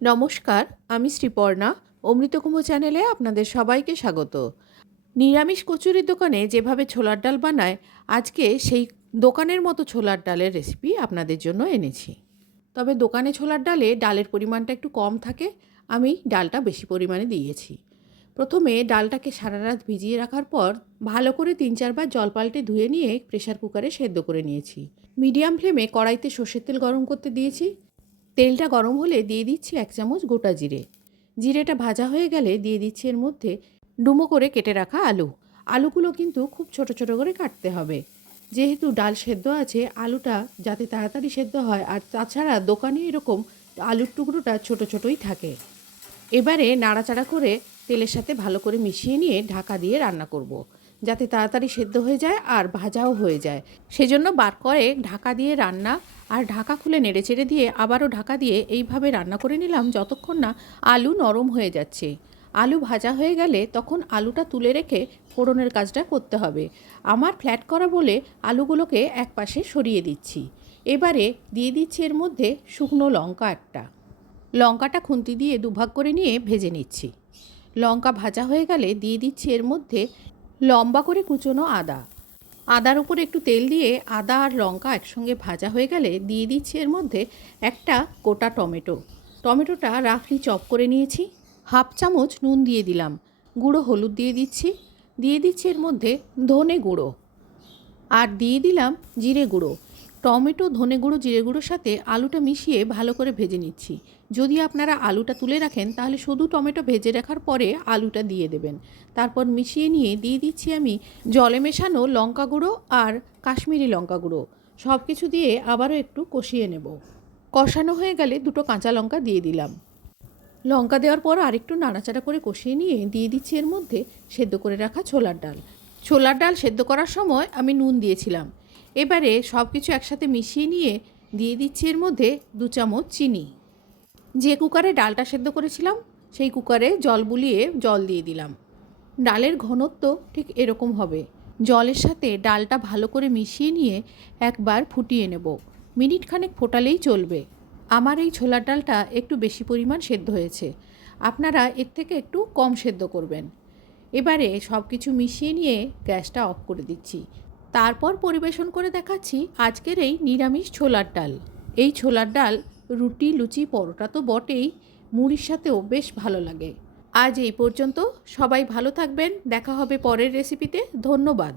নমস্কার, আমি শ্রীপর্ণা, অমৃতকুম্ভ চ্যানেলে আপনাদের সবাইকে স্বাগত। নিরামিষ কচুরির দোকানে যেভাবে ছোলার ডাল বানায়, আজকে সেই দোকানের মতো ছোলার ডালের রেসিপি আপনাদের জন্য এনেছি। তবে দোকানে ছোলার ডালে ডালের পরিমাণটা একটু কম থাকে, আমি ডালটা বেশি পরিমাণে দিয়েছি। প্রথমে ডালটাকে সারা রাত ভিজিয়ে রাখার পর ভালো করে তিন চারবার জল পাল্টে ধুয়ে নিয়ে প্রেশার কুকারে সেদ্ধ করে নিয়েছি। মিডিয়াম ফ্লেমে কড়াইতে সর্ষের তেল গরম করতে দিয়েছি তেলটা গরম হলে দিয়ে দিচ্ছি এক চামচ গোটা জিরে। জিরেটা ভাজা হয়ে গেলে দিয়ে দিচ্ছি এর মধ্যে ডুমো করে কেটে রাখা আলু। আলুগুলো কিন্তু খুব ছোট ছোট করে কাটতে হবে। যেহেতু ডাল সেদ্ধ আছে, আলুটা যাতে তাড়াতাড়ি সেদ্ধ হয়, আর তাছাড়া দোকানে এরকম আলুর টুকরোটা ছোট ছোটই থাকে। এবারে নাড়াচাড়া করে তেলের সাথে ভালো করে মিশিয়ে নিয়ে ঢাকা দিয়ে রান্না করব। যাতে তাড়াতাড়ি সেদ্ধ হয়ে যায় আর ভাজাও হয়ে যায়। সেজন্য বার করে ঢাকা দিয়ে রান্না আর ঢাকা খুলে নেড়ে চেড়ে দিয়ে আবারও ঢাকা দিয়ে এইভাবে রান্না করে নিলাম যতক্ষণ না আলু নরম হয়ে যাচ্ছে। আলু ভাজা হয়ে গেলে তখন আলুটা তুলে রেখে ফোড়নের কাজটা করতে হবে। আমার ফ্ল্যাট করা বলে আলুগুলোকে এক পাশে সরিয়ে দিচ্ছি। এবারে দিয়ে দিচ্ছি এর মধ্যে শুকনো লঙ্কা একটা। লঙ্কাটা খুন্তি দিয়ে দুভাগ করে নিয়ে ভেজে নিচ্ছি। লঙ্কা ভাজা হয়ে গেলে দিয়ে দিচ্ছি এর মধ্যে লম্বা করে কুচোনো আদা। আদার উপর একটু তেল দিয়ে আদা আর লঙ্কা একসঙ্গে ভাজা হয়ে গেলে দিয়ে দিচ্ছি এর মধ্যে একটা গোটা টমেটো। টমেটোটা রাফলি চপ করে নিয়েছি। হাফ চামচ নুন দিয়ে দিলাম। গুঁড়ো হলুদ দিয়ে দিচ্ছি। দিয়ে দিচ্ছি এর মধ্যে ধনে গুঁড়ো। আর দিয়ে দিলাম জিরে গুঁড়ো। টমেটো ধনে গুঁড়ো জিরে গুঁড়োর সাথে আলুটা মিশিয়ে ভালো করে ভেজে নিচ্ছি। যদি আপনারা আলুটা তুলে রাখেন, তাহলে শুধু টমেটো ভেজে রাখার পরে আলুটা দিয়ে দেবেন। তারপর মিশিয়ে নিয়ে দিয়ে দিচ্ছি আমি জলে মেশানো লঙ্কা গুঁড়ো আর কাশ্মীরি লঙ্কা গুঁড়ো সব কিছু দিয়ে আবারও একটু কষিয়ে নেব। কষানো হয়ে গেলে দুটো কাঁচা লঙ্কা দিয়ে দিলাম। লঙ্কা দেওয়ার পর আরেকটু নাড়াচাড়া করে কষিয়ে নিয়ে দিয়ে দিচ্ছি এর মধ্যে সেদ্ধ করে রাখা ছোলার ডাল। ছোলার ডাল সেদ্ধ করার সময় আমি নুন দিয়েছিলাম। এবারে সব কিছু একসাথে মিশিয়ে নিয়ে দিয়ে দিচ্ছি এর মধ্যে দু চামচ চিনি। যে কুকারে ডালটা সেদ্ধ করেছিলাম, সেই কুকারে জল বুলিয়ে জল দিয়ে দিলাম। ডালের ঘনত্ব ঠিক এরকম হবে। জলের সাথে ডালটা ভালো করে মিশিয়ে নিয়ে একবার ফুটিয়ে নেব। মিনিট খানেক ফোটালেই চলবে। আমার এই ছোলার ডালটা একটু বেশি পরিমাণ সেদ্ধ হয়েছে। আপনারা এর থেকে একটু কম সেদ্ধ করবেন। এবারে সব কিছু মিশিয়ে নিয়ে গ্যাসটা অফ করে দিচ্ছি। তারপর পরিবেশন করে দেখাচ্ছি আজকের এই নিরামিষ ছোলার ডাল। এই ছোলার ডাল, রুটি, লুচি, পরোটা তো বটেই, মুড়ির সাথেও বেশ ভালো লাগে। আজ এই পর্যন্ত সবাই ভালো থাকবেন, দেখা হবে পরের রেসিপিতে ধন্যবাদ।